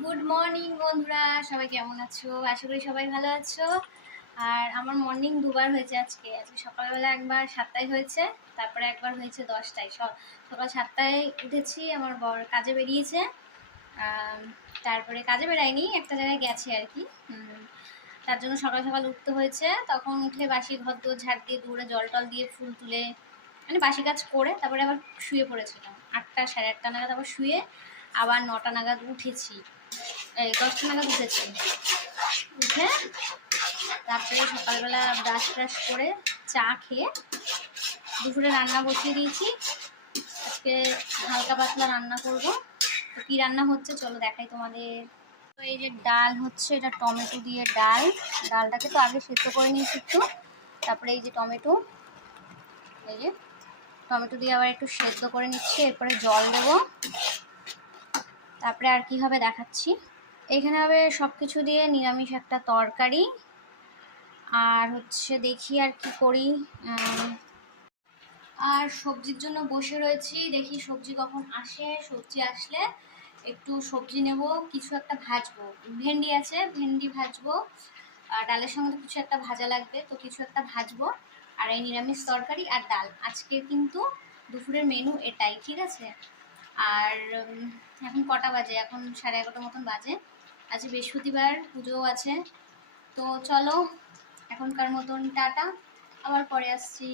Good morning বন্ধুরা, সবাই কেমন আছো? আশা করি সবাই ভালো আছো। আর আমার মর্নিং দুবার হয়েছে আজকে। সকালবেলা একবার 7টায় হয়েছে, তারপরে একবার হয়েছে 10টায়। সকাল 7টায় উঠেছি, আমার বর কাজে বেরিয়েছে। তারপরে কাজে বেরায়নি, একটা জায়গায় গেছে আর কি। তার জন্য সকাল সকাল উঠতে হয়েছে। তখন উঠে বাসি ঘর দোর ঝাড় দিয়ে দৌড়ে জল টল দিয়ে ফুল তুলে মানে বাসি কাজ করে তারপরে আবার শুয়ে পড়েছিলাম 8টা সাড়ে 8টা নাগাদ। আবার শুয়ে আবার 9টা নাগাদ উঠেছি, এই 10টা নাগাদ উঠেছি। উঠে তারপরে সকালবেলা ব্রাশ ট্রাশ করে চা খেয়ে দুপুরে রান্না বসিয়ে দিয়েছি। আজকে হালকা পাতলা রান্না করব। তো কী রান্না হচ্ছে চলো দেখাই তোমাদের। তো এই যে ডাল হচ্ছে, এটা টমেটো দিয়ে ডাল। ডালটাকে তো আগে সেদ্ধ করে নিয়েছি একটু, তারপরে এই যে টমেটো, এই যে টমেটো দিয়ে আবার একটু সেদ্ধ করে নিচ্ছি। এরপরে জল দেবো, তারপরে আর কি হবে দেখাচ্ছি। এখানে হবে সব কিছু দিয়ে নিরামিষ একটা তরকারি। আর হচ্ছে দেখি আর কি করি। আর সবজির জন্য বসে রয়েছি, দেখি সবজি কখন আসে। সবজি আসলে একটু সবজি নেব, কিছু একটা ভাজবো। ভেন্ডি আছে, ভেন্ডি ভাজবো। আর ডালের সঙ্গে তো কিছু একটা ভাজা লাগবে, তো কিছু একটা ভাজবো। আর এই নিরামিষ তরকারি আর ডাল আজকে কিন্তু দুপুরের মেনু এটাই, ঠিক আছে। আর এখন কটা বাজে? এখন 11:30 মতন বাজে। আজ বৃহস্পতিবার, পুজোও আছে। তো চলো এখনকার মতন টাটা, আবার পরে আসছি।